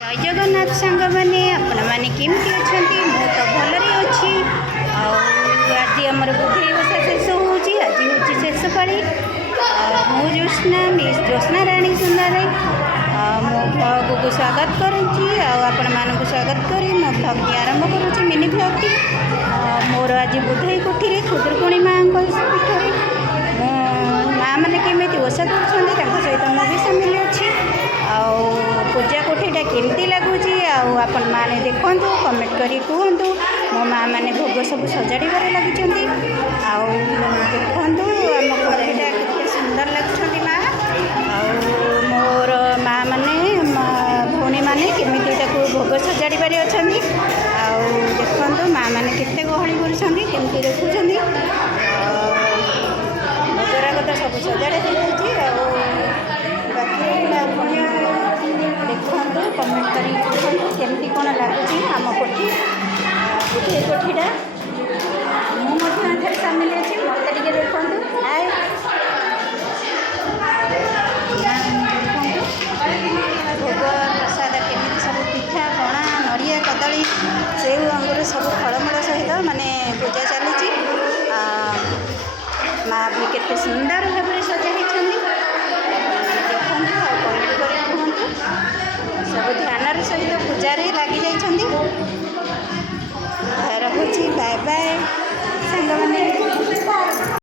जय जगन्नाथ सांग मैंने आपण मैंने केमती अच्छा मु तो भलरे अच्छी आज आमर बुधई बसा शेष होची आज हूँ शेष पाड़ी मु ज्योत्ना मिस ज्योत्ना राणी सुंदर मो ब्लॉग को स्वागत करुँची आपण मानक स्वागत करी मो ब्लॉग की आरंभ करुँची मिनी ब्लॉग टी मोर आज बुधई कोठी खुदुरकुणी माँ पीठर मो माँ मैंने केमी ओषा कर सहित मु भी सामिल अच्छी पूजा कोठीटा केमती लगुच आपण मैंने देखु कमेंट करी कहतु मो माँ मैंने भोग सब सजाड़बार लगी देखु आम कोठीटा के सुंदर लगुंट माँ मोर माँ मैंने भौणी मैंने केमीटा भोग सजाड़बार अच्छा देखु माँ मैंने केते गहली करमती देखुं भोगराग तो सब सजाड़ बाकी देखु कमेंट करी केमती कौन लगुच आम कोठी बुधई कोठीटा मुझे सामिल अच्छी मत देखु आए भोग प्रसाद केमी सब पिठा पणा नड़िया कदली सेव अंगूर सब फलमूल सहित माने पूजा चली माँ भी केते सुंदर